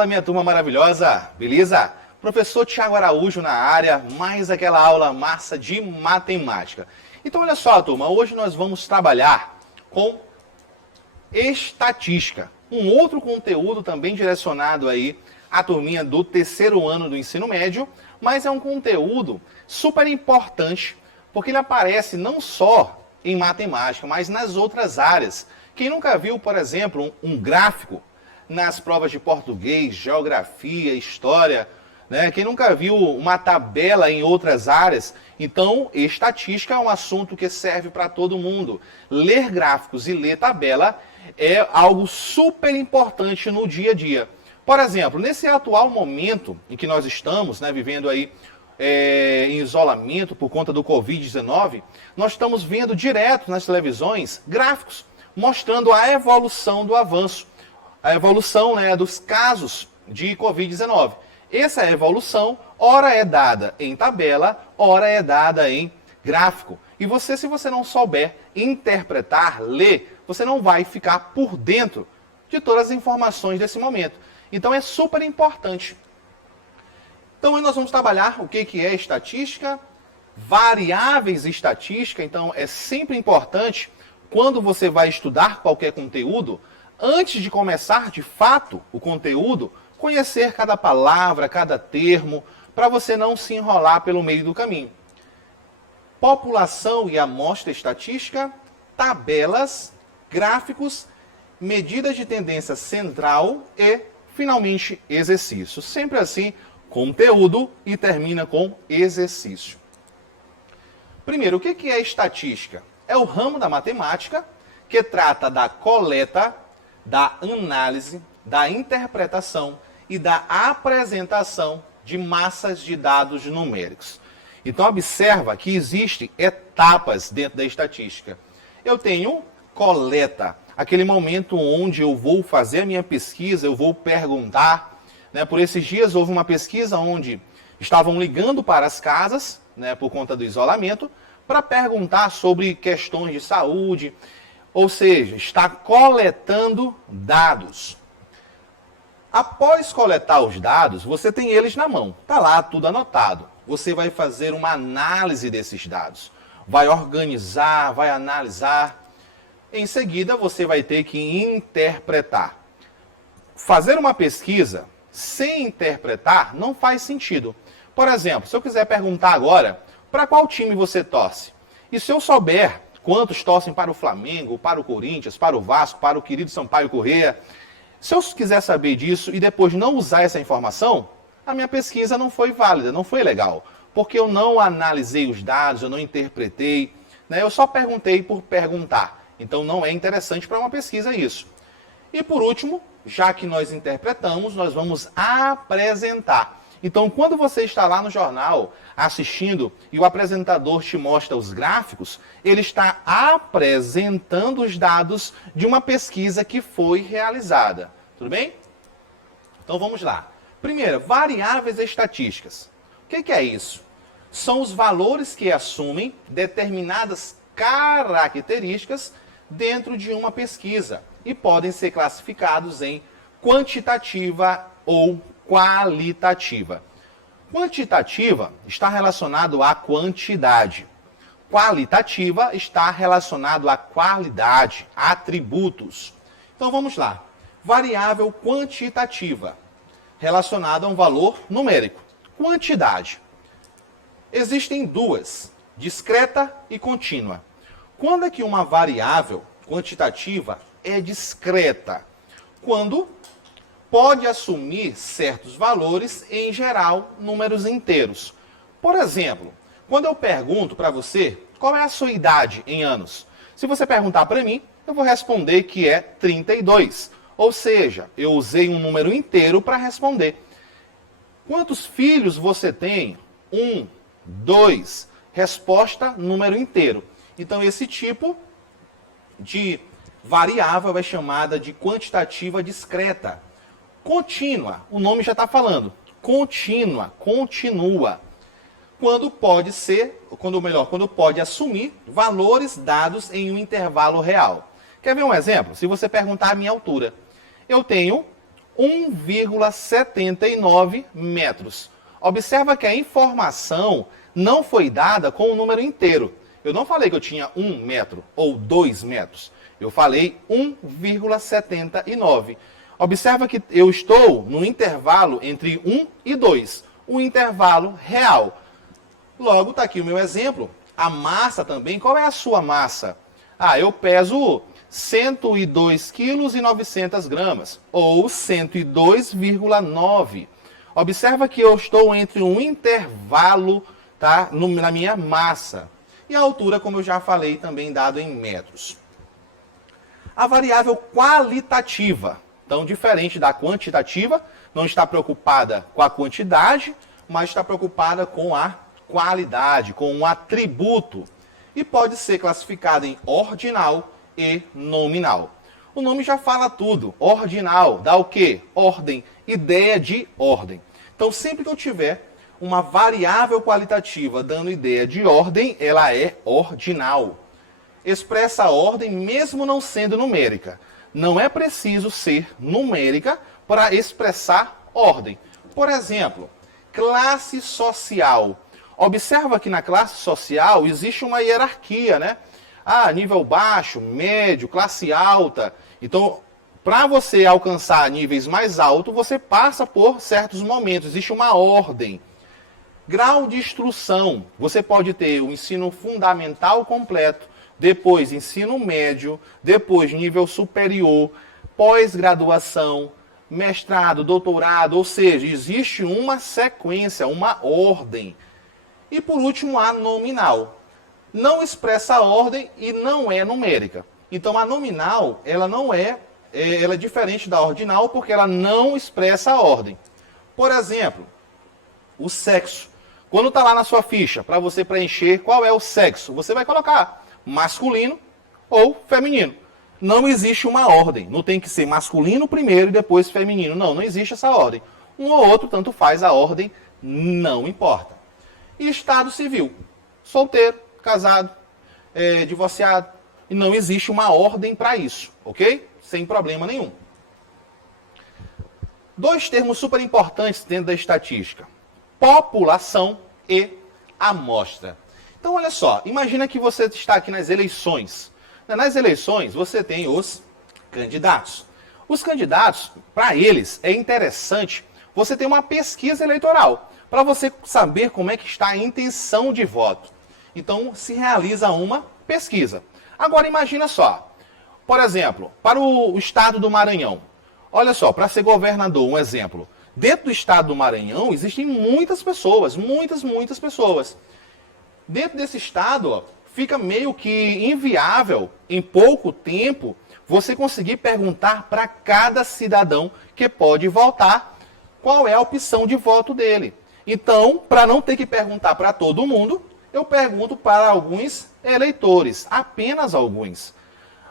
Fala, minha turma maravilhosa, beleza? Professor Thiago Araújo na área, mais aquela aula massa de matemática. Então, olha só, turma, hoje nós vamos trabalhar com estatística, um outro conteúdo também direcionado aí à turminha do terceiro ano do ensino médio, mas é um conteúdo super importante, porque ele aparece não só em matemática, mas nas outras áreas. Quem nunca viu, por exemplo, um gráfico nas provas de português, geografia, história, né? Quem nunca viu uma tabela em outras áreas? Então, estatística é um assunto que serve para todo mundo. Ler gráficos e ler tabela é algo super importante no dia a dia. Por exemplo, nesse atual momento em que nós estamos, né, vivendo aí em isolamento por conta do Covid-19, nós estamos vendo direto nas televisões gráficos mostrando a evolução do avanço, a evolução, né, dos casos de Covid-19. Essa evolução, ora é dada em tabela, ora é dada em gráfico. E você, se você não souber interpretar, ler, você não vai ficar por dentro de todas as informações desse momento. Então é super importante. Então nós vamos trabalhar o que é estatística, variáveis estatística. Então é sempre importante, quando você vai estudar qualquer conteúdo, antes de começar de fato o conteúdo, conhecer cada palavra, cada termo, para você não se enrolar pelo meio do caminho. População e amostra estatística, tabelas, gráficos, medidas de tendência central e, finalmente, exercício. Sempre assim, conteúdo e termina com exercício. Primeiro, o que é estatística? É o ramo da matemática que trata da coleta, da análise, da interpretação e da apresentação de massas de dados numéricos. Então, observa que existem etapas dentro da estatística. Eu tenho coleta, aquele momento onde eu vou fazer a minha pesquisa, eu vou perguntar. Né? Por esses dias houve uma pesquisa onde estavam ligando para as casas, né, por conta do isolamento, para perguntar sobre questões de saúde, ou seja, está coletando dados. Após coletar os dados, você tem eles na mão, está lá tudo anotado. Você vai fazer uma análise desses dados, vai organizar, vai analisar. Em seguida, você vai ter que interpretar. Fazer uma pesquisa sem interpretar não faz sentido. Por exemplo, se eu quiser perguntar agora, para qual time você torce? E se eu souber quantos torcem para o Flamengo, para o Corinthians, para o Vasco, para o querido Sampaio Corrêa, se eu quiser saber disso e depois não usar essa informação, a minha pesquisa não foi válida, não foi legal. Porque eu não analisei os dados, eu não interpretei, né? Eu só perguntei por perguntar. Então não é interessante para uma pesquisa isso. E por último, já que nós interpretamos, nós vamos apresentar. Então, quando você está lá no jornal assistindo e o apresentador te mostra os gráficos, ele está apresentando os dados de uma pesquisa que foi realizada. Tudo bem? Então, vamos lá. Primeiro, variáveis estatísticas. O que é isso? São os valores que assumem determinadas características dentro de uma pesquisa e podem ser classificados em quantitativa ou qualitativa. Quantitativa está relacionado à quantidade. Qualitativa está relacionado à qualidade, a atributos. Então vamos lá. Variável quantitativa, relacionada a um valor numérico. Quantidade. Existem duas, discreta e contínua. Quando é que uma variável quantitativa é discreta? Quando pode assumir certos valores, em geral, números inteiros. Por exemplo, quando eu pergunto para você qual é a sua idade em anos, se você perguntar para mim, eu vou responder que é 32. Ou seja, eu usei um número inteiro para responder. Quantos filhos você tem? 1, 2. Resposta, número inteiro. Então, esse tipo de variável é chamada de quantitativa discreta. Contínua, o nome já está falando. Contínua, continua. Quando pode ser, quando pode assumir valores dados em um intervalo real. Quer ver um exemplo? Se você perguntar a minha altura. Eu tenho 1,79 metros. Observa que a informação não foi dada com o número inteiro. Eu não falei que eu tinha 1 metro ou 2 metros. Eu falei 1,79. Observa que eu estou no intervalo entre 1 e 2, o intervalo real. Logo, está aqui o meu exemplo. A massa também, qual é a sua massa? Eu peso 102 quilos e 900 gramas, ou 102,9. Observa que eu estou entre um intervalo, tá, na minha massa. E a altura, como eu já falei, também dado em metros. A variável qualitativa, então diferente da quantitativa, não está preocupada com a quantidade, mas está preocupada com a qualidade, com um atributo. E pode ser classificada em ordinal e nominal. O nome já fala tudo. Ordinal dá o quê? Ordem, ideia de ordem. Então, sempre que eu tiver uma variável qualitativa dando ideia de ordem, ela é ordinal. Expressa a ordem mesmo não sendo numérica. Não é preciso ser numérica para expressar ordem. Por exemplo, classe social. Observa que na classe social existe uma hierarquia, né? Nível baixo, médio, classe alta. Então, para você alcançar níveis mais altos, você passa por certos momentos. Existe uma ordem. Grau de instrução. Você pode ter o ensino fundamental completo, depois ensino médio, depois nível superior, pós-graduação, mestrado, doutorado, ou seja, existe uma sequência, uma ordem. E por último, a nominal. Não expressa a ordem e não é numérica. Então a nominal, ela é diferente da ordinal porque ela não expressa a ordem. Por exemplo, o sexo. Quando está lá na sua ficha, para você preencher qual é o sexo, você vai colocar masculino ou feminino. Não existe uma ordem. Não tem que ser masculino primeiro e depois feminino. Não existe essa ordem. Um ou outro, tanto faz, a ordem não importa. E estado civil. Solteiro, casado, divorciado. E não existe uma ordem para isso, ok? Sem problema nenhum. Dois termos super importantes dentro da estatística. População e amostra. Então, olha só, imagina que você está aqui nas eleições. Nas eleições, você tem os candidatos. Os candidatos, para eles, é interessante você ter uma pesquisa eleitoral, para você saber como é que está a intenção de voto. Então, se realiza uma pesquisa. Agora, imagina só, por exemplo, para o estado do Maranhão. Olha só, para ser governador, um exemplo. Dentro do estado do Maranhão, existem muitas pessoas, muitas pessoas. Dentro desse estado, fica meio que inviável, em pouco tempo, você conseguir perguntar para cada cidadão que pode votar qual é a opção de voto dele. Então, para não ter que perguntar para todo mundo, eu pergunto para alguns eleitores, apenas alguns.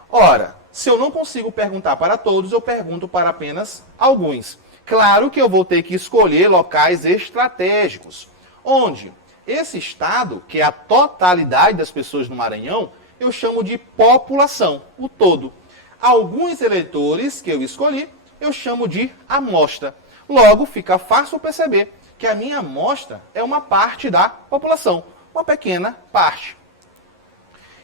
Ora, se eu não consigo perguntar para todos, eu pergunto para apenas alguns. Claro que eu vou ter que escolher locais estratégicos, onde esse estado, que é a totalidade das pessoas no Maranhão, eu chamo de população, o todo. Alguns eleitores que eu escolhi, eu chamo de amostra. Logo, fica fácil perceber que a minha amostra é uma parte da população, uma pequena parte.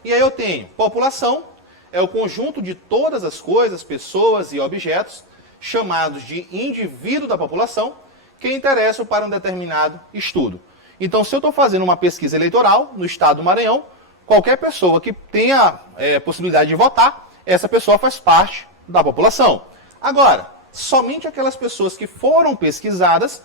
E aí eu tenho população, é o conjunto de todas as coisas, pessoas e objetos, chamados de indivíduo da população, que interessam para um determinado estudo. Então, se eu estou fazendo uma pesquisa eleitoral no estado do Maranhão, qualquer pessoa que tenha possibilidade de votar, essa pessoa faz parte da população. Agora, somente aquelas pessoas que foram pesquisadas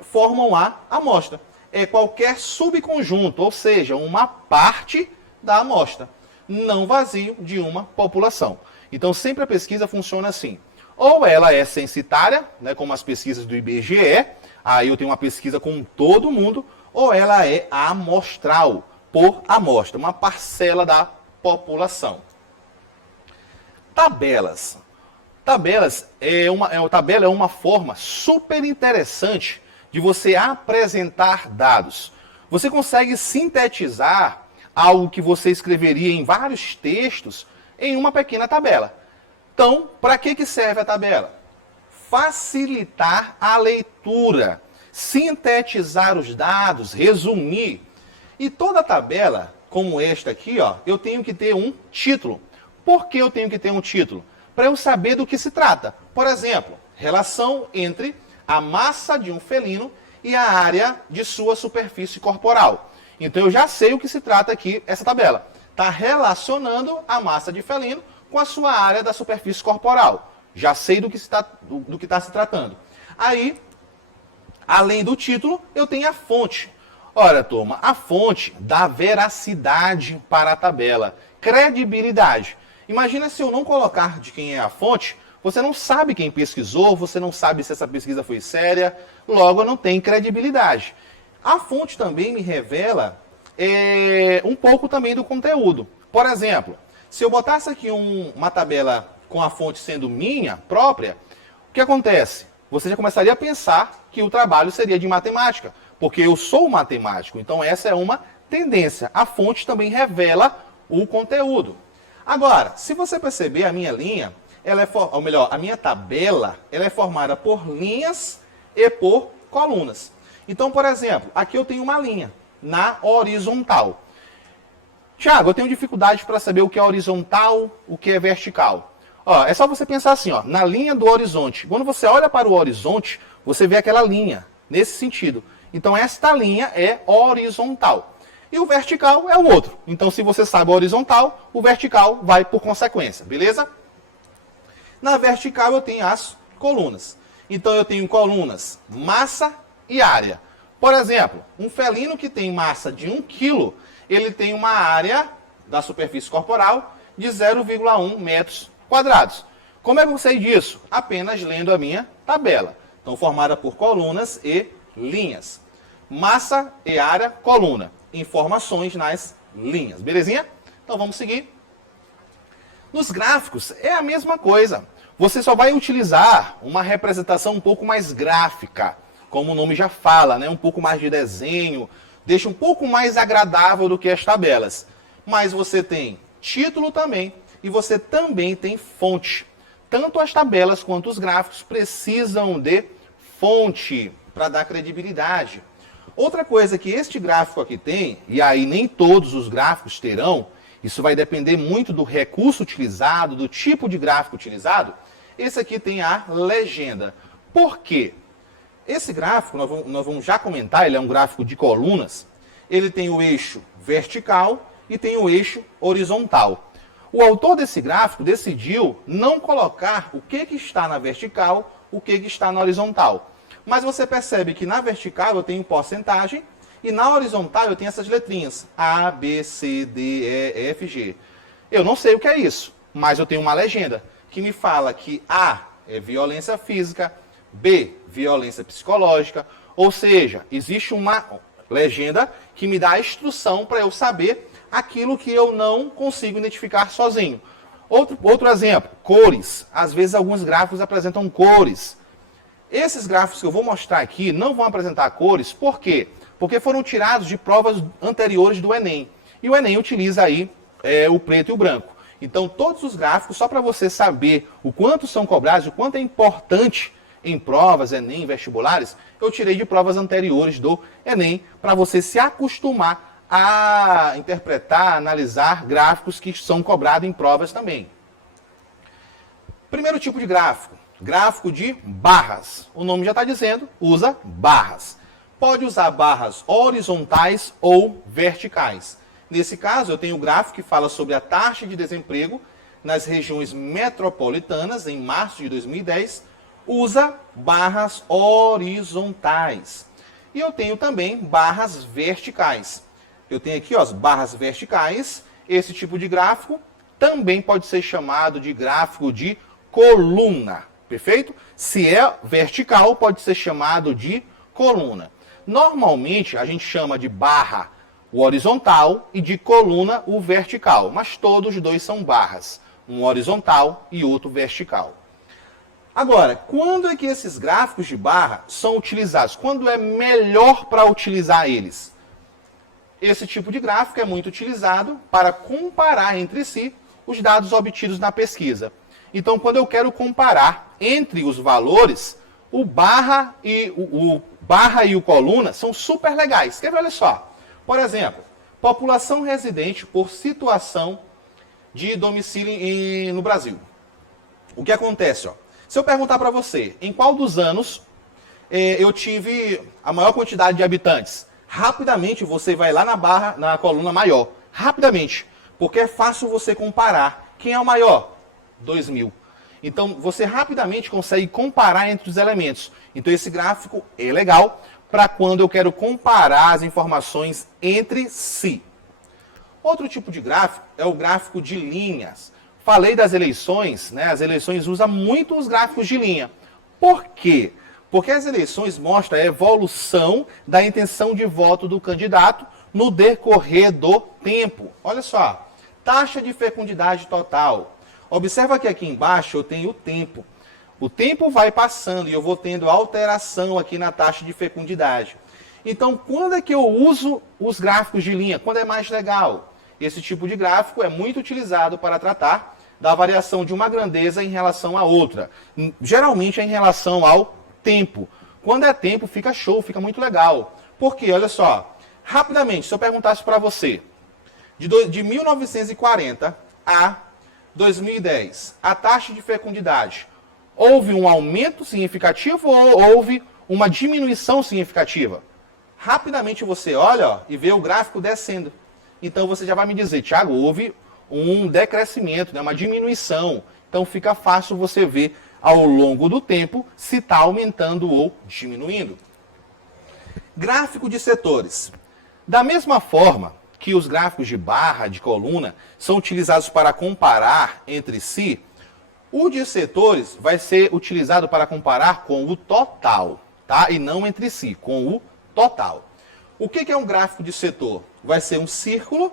formam a amostra. É qualquer subconjunto, ou seja, uma parte da amostra, não vazio de uma população. Então, sempre a pesquisa funciona assim. Ou ela é censitária, né, como as pesquisas do IBGE, aí eu tenho uma pesquisa com todo mundo, ou ela é amostral, por amostra, uma parcela da população. Tabelas. Tabela é uma forma super interessante de você apresentar dados. Você consegue sintetizar algo que você escreveria em vários textos em uma pequena tabela. Então, para que serve a tabela? facilitar a leitura, sintetizar os dados, resumir. E toda tabela, como esta aqui, ó, eu tenho que ter um título. Por que eu tenho que ter um título? Para eu saber do que se trata. Por exemplo, relação entre a massa de um felino e a área de sua superfície corporal. Então eu já sei o que se trata aqui, essa tabela. Está relacionando a massa de felino com a sua área da superfície corporal. Já sei do que está se tratando. Aí, além do título, eu tenho a fonte. Ora, turma, a fonte dá veracidade para a tabela, credibilidade. Imagina se eu não colocar de quem é a fonte, você não sabe quem pesquisou, você não sabe se essa pesquisa foi séria, logo não tem credibilidade. A fonte também me revela um pouco também do conteúdo. Por exemplo, se eu botasse aqui uma tabela com a fonte sendo minha própria, o que acontece? Você já começaria a pensar que o trabalho seria de matemática, porque eu sou matemático, então essa é uma tendência. A fonte também revela o conteúdo. Agora, se você perceber, a minha linha, a minha tabela, ela é formada por linhas e por colunas. Então, por exemplo, aqui eu tenho uma linha na horizontal. Tiago, eu tenho dificuldade para saber o que é horizontal, o que é vertical. Ó, é só você pensar assim, ó, na linha do horizonte. Quando você olha para o horizonte, você vê aquela linha, nesse sentido. Então, esta linha é horizontal. E o vertical é o outro. Então, se você sabe o horizontal, o vertical vai por consequência, beleza? Na vertical, eu tenho as colunas. Então, eu tenho colunas massa e área. Por exemplo, um felino que tem massa de 1 kg, ele tem uma área da superfície corporal de 0,1 metros quadrados. Como é que eu sei disso? Apenas lendo a minha tabela. Então, formada por colunas e linhas. Massa e área, coluna. Informações nas linhas. Belezinha? Então, vamos seguir. Nos gráficos, é a mesma coisa. Você só vai utilizar uma representação um pouco mais gráfica, como o nome já fala, né? Um pouco mais de desenho, deixa um pouco mais agradável do que as tabelas. Mas você tem título também e você também tem fonte. Tanto as tabelas quanto os gráficos precisam de fonte para dar credibilidade. Outra coisa que este gráfico aqui tem, e aí nem todos os gráficos terão, isso vai depender muito do recurso utilizado, do tipo de gráfico utilizado, esse aqui tem a legenda. Por quê? Esse gráfico, nós vamos já comentar, ele é um gráfico de colunas, ele tem o eixo vertical e tem o eixo horizontal. O autor desse gráfico decidiu não colocar o que está na vertical, o que está na horizontal. Mas você percebe que na vertical eu tenho porcentagem e na horizontal eu tenho essas letrinhas A, B, C, D, E, F, G. Eu não sei o que é isso, mas eu tenho uma legenda que me fala que A é violência física, B, violência psicológica, ou seja, existe uma legenda que me dá a instrução para eu saber aquilo que eu não consigo identificar sozinho. Outro exemplo, cores. Às vezes alguns gráficos apresentam cores. Esses gráficos que eu vou mostrar aqui não vão apresentar cores, por quê? Porque foram tirados de provas anteriores do Enem. E o Enem utiliza aí o preto e o branco. Então, todos os gráficos, só para você saber o quanto são cobrados, o quanto é importante em provas, Enem, vestibulares, eu tirei de provas anteriores do Enem, para você se acostumar a interpretar, analisar gráficos que são cobrados em provas também. Primeiro tipo de gráfico. Gráfico de barras. O nome já está dizendo, usa barras. Pode usar barras horizontais ou verticais. Nesse caso, eu tenho um gráfico que fala sobre a taxa de desemprego nas regiões metropolitanas em março de 2010. Usa barras horizontais. E eu tenho também barras verticais. Eu tenho aqui ó, as barras verticais. Esse tipo de gráfico também pode ser chamado de gráfico de coluna. Perfeito? Se é vertical, pode ser chamado de coluna. Normalmente, a gente chama de barra o horizontal e de coluna o vertical, mas todos os dois são barras, um horizontal e outro vertical. Agora, quando é que esses gráficos de barra são utilizados? Quando é melhor para utilizar eles? Esse tipo de gráfico é muito utilizado para comparar entre si os dados obtidos na pesquisa. Então, quando eu quero comparar entre os valores, o barra e o coluna são super legais. Quer ver? Olha só. Por exemplo, população residente por situação de domicílio no Brasil. O que acontece? Ó? Se eu perguntar para você, em qual dos anos eu tive a maior quantidade de habitantes? Rapidamente você vai lá na coluna maior. Rapidamente. Porque é fácil você comparar. Quem é o maior? 2000. Então, você rapidamente consegue comparar entre os elementos. Então, esse gráfico é legal para quando eu quero comparar as informações entre si. Outro tipo de gráfico é o gráfico de linhas. Falei das eleições, né? As eleições usam muito os gráficos de linha. Por quê? Porque as eleições mostram a evolução da intenção de voto do candidato no decorrer do tempo. Olha só, taxa de fecundidade total. Observa que aqui embaixo eu tenho o tempo. O tempo vai passando e eu vou tendo alteração aqui na taxa de fecundidade. Então, quando é que eu uso os gráficos de linha? Quando é mais legal? Esse tipo de gráfico é muito utilizado para tratar da variação de uma grandeza em relação à outra. Geralmente é em relação ao tempo. Quando é tempo, fica show, fica muito legal. Porque, olha só, rapidamente, se eu perguntasse para você, de 1940 a 2010, a taxa de fecundidade, houve um aumento significativo ou houve uma diminuição significativa? Rapidamente você olha, ó, e vê o gráfico descendo. Então você já vai me dizer, Thiago, houve um decrescimento, né, uma diminuição. Então fica fácil você ver ao longo do tempo se está aumentando ou diminuindo. Gráfico de setores. Da mesma forma que os gráficos de barra, de coluna, são utilizados para comparar entre si, o de setores vai ser utilizado para comparar com o total, tá? E não entre si, com o total. O que é um gráfico de setor? Vai ser um círculo,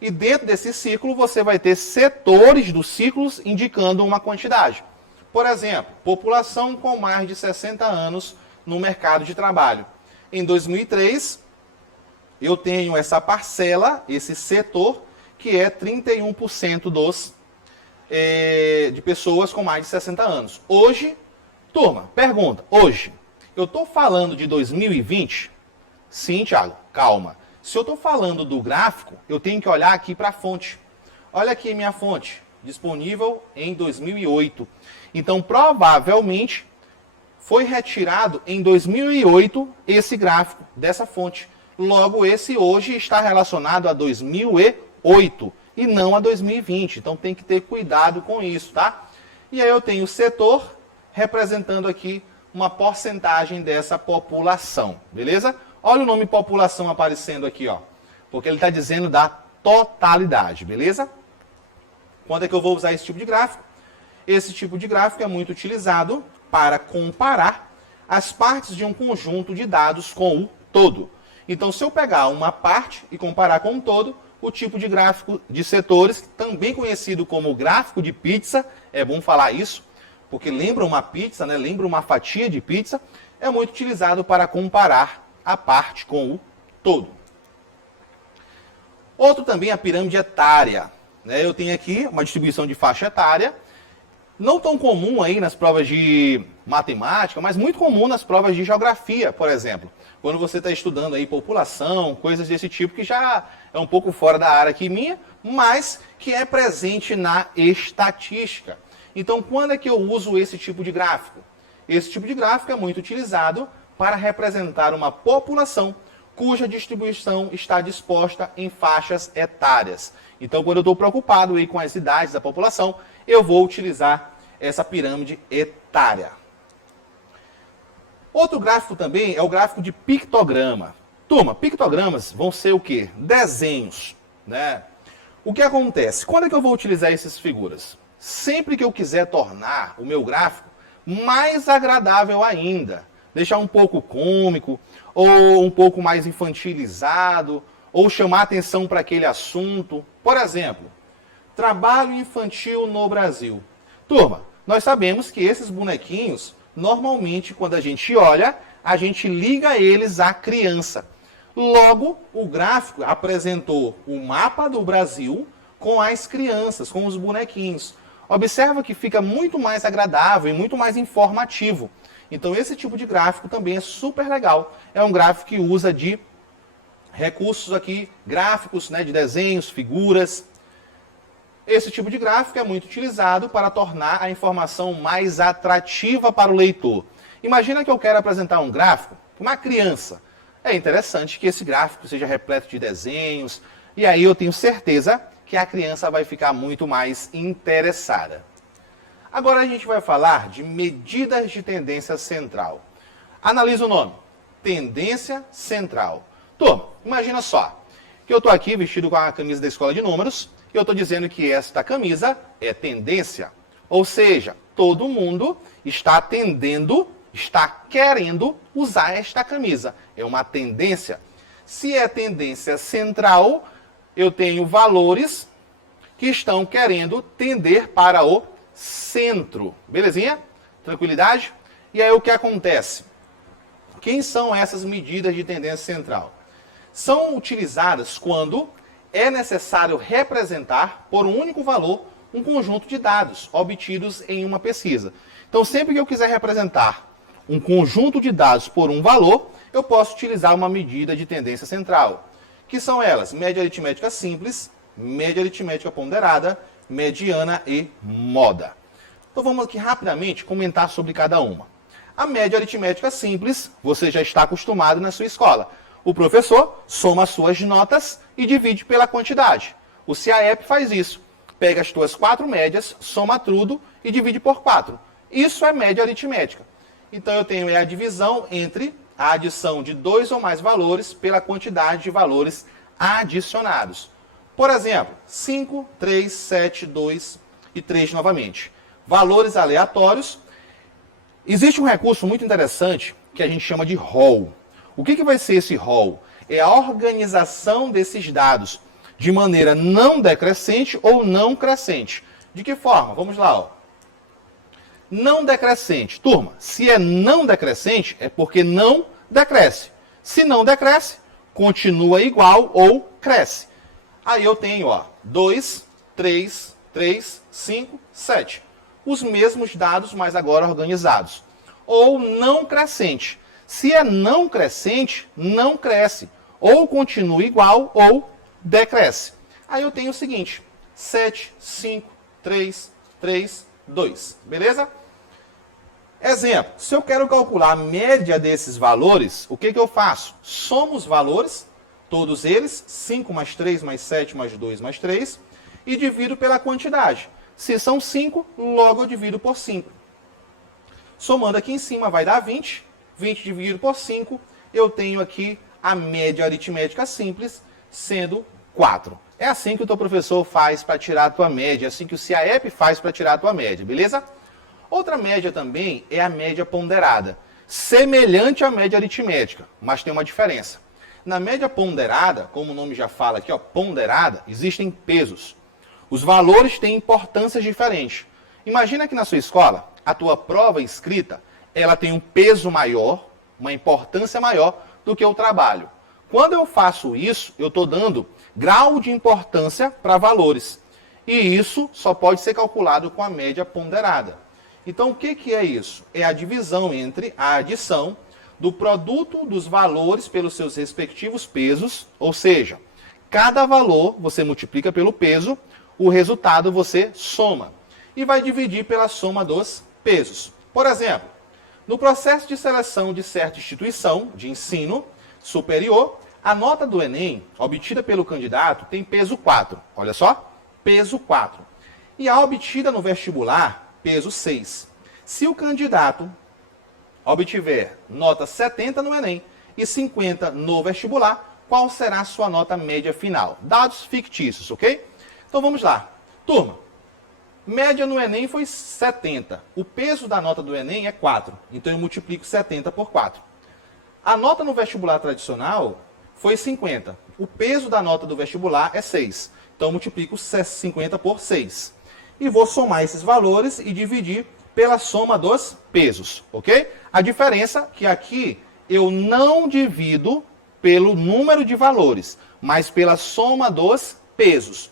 e dentro desse círculo você vai ter setores dos círculos indicando uma quantidade. Por exemplo, população com mais de 60 anos no mercado de trabalho. Em 2003, eu tenho essa parcela, esse setor, que é 31% de pessoas com mais de 60 anos. Hoje, turma, pergunta, hoje, eu estou falando de 2020? Sim, Thiago, calma. Se eu estou falando do gráfico, eu tenho que olhar aqui para a fonte. Olha aqui minha fonte, disponível em 2008. Então, provavelmente, foi retirado em 2008 esse gráfico dessa fonte. Logo, esse hoje está relacionado a 2008 e não a 2020. Então, tem que ter cuidado com isso, tá? E aí eu tenho o setor representando aqui uma porcentagem dessa população, beleza? Olha o nome população aparecendo aqui, ó, porque ele está dizendo da totalidade, beleza? Quando é que eu vou usar esse tipo de gráfico? Esse tipo de gráfico é muito utilizado para comparar as partes de um conjunto de dados com o todo. Então, se eu pegar uma parte e comparar com o todo, o tipo de gráfico de setores, também conhecido como gráfico de pizza, é bom falar isso, porque lembra uma pizza, né? Lembra uma fatia de pizza, é muito utilizado para comparar a parte com o todo. Outro também é a pirâmide etária. Eu tenho aqui uma distribuição de faixa etária, não tão comum aí nas provas de matemática, mas muito comum nas provas de geografia, por exemplo. Quando você está estudando aí população, coisas desse tipo, que já é um pouco fora da área aqui minha, mas que é presente na estatística. Então, quando é que eu uso esse tipo de gráfico? Esse tipo de gráfico é muito utilizado para representar uma população cuja distribuição está disposta em faixas etárias. Então, quando eu estou preocupado aí com as idades da população, eu vou utilizar essa pirâmide etária. Outro gráfico também é o gráfico de pictograma. Turma, pictogramas vão ser o quê? Desenhos, né? O que acontece? Quando é que eu vou utilizar essas figuras? Sempre que eu quiser tornar o meu gráfico mais agradável ainda. Deixar um pouco cômico, ou um pouco mais infantilizado, ou chamar atenção para aquele assunto. Por exemplo, trabalho infantil no Brasil. Turma, nós sabemos que esses bonequinhos, normalmente, quando a gente olha, a gente liga eles à criança. Logo, o gráfico apresentou o mapa do Brasil com as crianças, com os bonequinhos. Observa que fica muito mais agradável e muito mais informativo. Então esse tipo de gráfico também é super legal. É um gráfico que usa de recursos aqui, gráficos, né, de desenhos, figuras. Esse tipo de gráfico é muito utilizado para tornar a informação mais atrativa para o leitor. Imagina que eu quero apresentar um gráfico para uma criança. É interessante que esse gráfico seja repleto de desenhos, e aí eu tenho certeza que a criança vai ficar muito mais interessada. Agora a gente vai falar de medidas de tendência central. Analisa o nome. Tendência central. Turma, imagina só que eu estou aqui vestido com a camisa da escola de números e eu estou dizendo que esta camisa é tendência. Ou seja, todo mundo está tendendo, está querendo usar esta camisa. É uma tendência. Se é tendência central, eu tenho valores que estão querendo tender para o centro. Belezinha? Tranquilidade? E aí o que acontece? Quem são essas medidas de tendência central? São utilizadas quando é necessário representar por um único valor um conjunto de dados obtidos em uma pesquisa. Então, sempre que eu quiser representar um conjunto de dados por um valor, eu posso utilizar uma medida de tendência central, que são elas: média aritmética simples, média aritmética ponderada, mediana e moda. Então vamos aqui rapidamente comentar sobre cada uma. A média aritmética simples, você já está acostumado na sua escola. O professor soma as suas notas e divide pela quantidade. O CAEP faz isso. Pega as tuas 4 médias, soma tudo e divide por 4. Isso é média aritmética. Então eu tenho a divisão entre a adição de 2 ou mais valores pela quantidade de valores adicionados. Por exemplo, 5, 3, 7, 2 e 3 novamente. Valores aleatórios. Existe um recurso muito interessante que a gente chama de rol. O que vai ser esse rol? É a organização desses dados de maneira não decrescente ou não crescente. De que forma? Vamos lá, ó. Não decrescente. Turma, se é não decrescente, é porque não decresce. Se não decresce, continua igual ou cresce. Aí eu tenho, ó, 2, 3, 3, 5, 7. Os mesmos dados, mas agora organizados. Ou não crescente. Se é não crescente, não cresce. Ou continua igual ou decresce. Aí eu tenho o seguinte: 7, 5, 3, 3, 2. Beleza? Exemplo, se eu quero calcular a média desses valores, o que eu faço? Somo os valores, todos eles, 5 mais 3 mais 7 mais 2 mais 3, e divido pela quantidade. Se são 5, logo eu divido por 5. Somando aqui em cima vai dar 20. 20 dividido por 5, eu tenho aqui a média aritmética simples, sendo 4. É assim que o teu professor faz para tirar a tua média, é assim que o CAEP faz para tirar a tua média, beleza? Outra média também é a média ponderada, semelhante à média aritmética, mas tem uma diferença. Na média ponderada, como o nome já fala aqui, ó, ponderada, existem pesos. Os valores têm importâncias diferentes. Imagina que na sua escola, a tua prova escrita, ela tem um peso maior, uma importância maior do que o trabalho. Quando eu faço isso, eu estou dando grau de importância para valores. E isso só pode ser calculado com a média ponderada. Então, o que é isso? É a divisão entre a adição do produto dos valores pelos seus respectivos pesos, ou seja, cada valor você multiplica pelo peso, o resultado você soma. E vai dividir pela soma dos pesos. Por exemplo, no processo de seleção de certa instituição de ensino superior, a nota do Enem, obtida pelo candidato, tem peso 4. Olha só, peso 4. E a obtida no vestibular, peso 6. Se o candidato obtiver nota 70 no Enem e 50 no vestibular, qual será a sua nota média final? Dados fictícios, ok? Então vamos lá. Turma, média no Enem foi 70. O peso da nota do Enem é 4. Então eu multiplico 70 por 4. A nota no vestibular tradicional foi 50. O peso da nota do vestibular é 6. Então eu multiplico 50 por 6. E vou somar esses valores e dividir pela soma dos pesos, ok? A diferença é que aqui eu não divido pelo número de valores, mas pela soma dos pesos.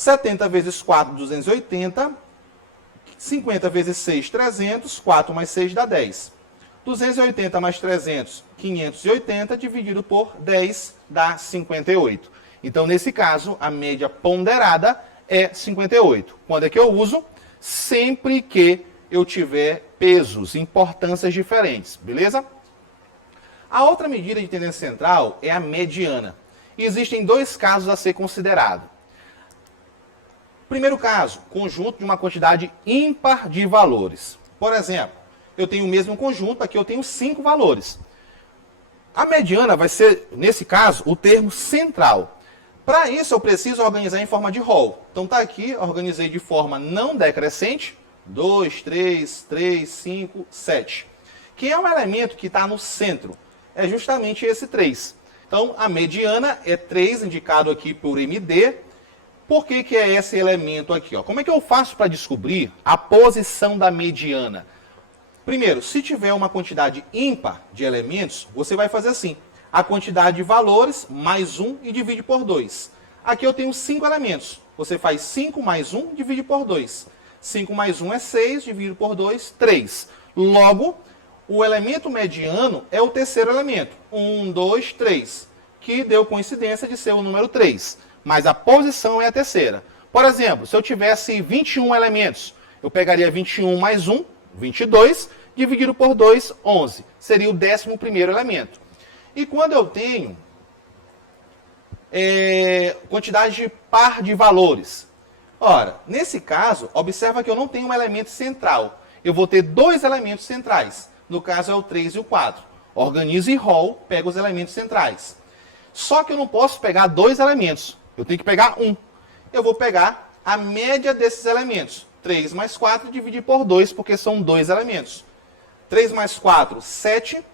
70 vezes 4, 280. 50 vezes 6, 300. 4 mais 6 dá 10. 280 mais 300, 580, dividido por 10 dá 58. Então, nesse caso, a média ponderada é 58. Quando é que eu uso? Sempre que eu tiver pesos, importâncias diferentes, beleza? A outra medida de tendência central é a mediana. E existem dois casos a ser considerado. Primeiro caso, conjunto de uma quantidade ímpar de valores. Por exemplo, eu tenho o mesmo conjunto, aqui eu tenho 5 valores. A mediana vai ser, nesse caso, o termo central. Para isso, eu preciso organizar em forma de rol. Então, está aqui, organizei de forma não decrescente. 2, 3, 3, 5, 7. Quem é o elemento que está no centro? É justamente esse 3. Então, a mediana é 3, indicado aqui por MD. Por que que é esse elemento aqui? Ó? Como é que eu faço para descobrir a posição da mediana? Primeiro, se tiver uma quantidade ímpar de elementos, você vai fazer assim. A quantidade de valores mais 1 e divide por 2. Aqui eu tenho 5 elementos. Você faz 5 mais 1, divide por 2. 5 mais 1 é 6, dividido por 2, 3. Logo, o elemento mediano é o terceiro elemento. 1, 2, 3. Que deu coincidência de ser o número 3. Mas a posição é a terceira. Por exemplo, se eu tivesse 21 elementos, eu pegaria 21 mais 1, 22, dividido por 2, 11. Seria o 11º elemento. E quando eu tenho quantidade de par de valores? Ora, nesse caso, observa que eu não tenho um elemento central. Eu vou ter 2 elementos centrais. No caso é o 3 e o 4. Organizo em rol, pego os elementos centrais. Só que eu não posso pegar 2 elementos. Eu tenho que pegar 1. Eu vou pegar a média desses elementos. 3 mais 4 dividir por 2, porque são 2 elementos. 3 mais 4, 7.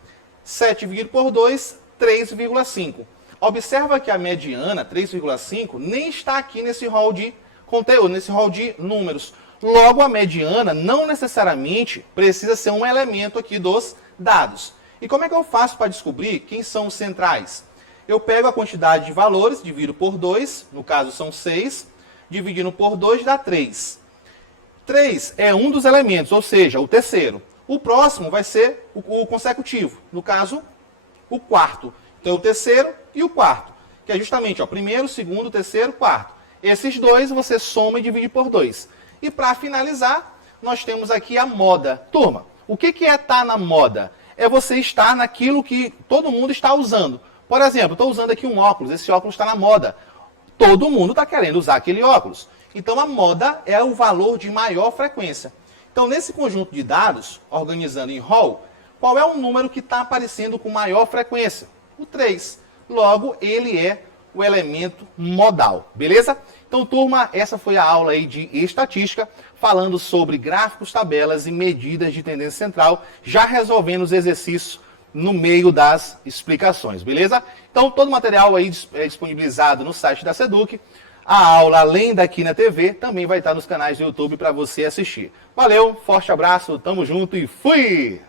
7 dividido por 2, 3,5. Observa que a mediana, 3,5, nem está aqui nesse rol de conteúdo, nesse rol de números. Logo, a mediana não necessariamente precisa ser um elemento aqui dos dados. E como é que eu faço para descobrir quem são os centrais? Eu pego a quantidade de valores, divido por 2, no caso são 6, dividindo por 2 dá 3. 3 é um dos elementos, ou seja, o terceiro. O próximo vai ser o consecutivo, no caso, o quarto. Então, o terceiro e o quarto, que é justamente o primeiro, segundo, terceiro, quarto. Esses dois você soma e divide por 2. E para finalizar, nós temos aqui a moda. Turma, o que é estar na moda? É você estar naquilo que todo mundo está usando. Por exemplo, estou usando aqui um óculos, esse óculos está na moda. Todo mundo está querendo usar aquele óculos. Então, a moda é o valor de maior frequência. Então, nesse conjunto de dados, organizando em rol, qual é o número que está aparecendo com maior frequência? O 3. Logo, ele é o elemento modal, beleza? Então, turma, essa foi a aula aí de estatística, falando sobre gráficos, tabelas e medidas de tendência central, já resolvendo os exercícios no meio das explicações, beleza? Então, todo o material aí é disponibilizado no site da Seduc. A aula, além daqui na TV, também vai estar nos canais do YouTube para você assistir. Valeu, forte abraço, tamo junto e fui!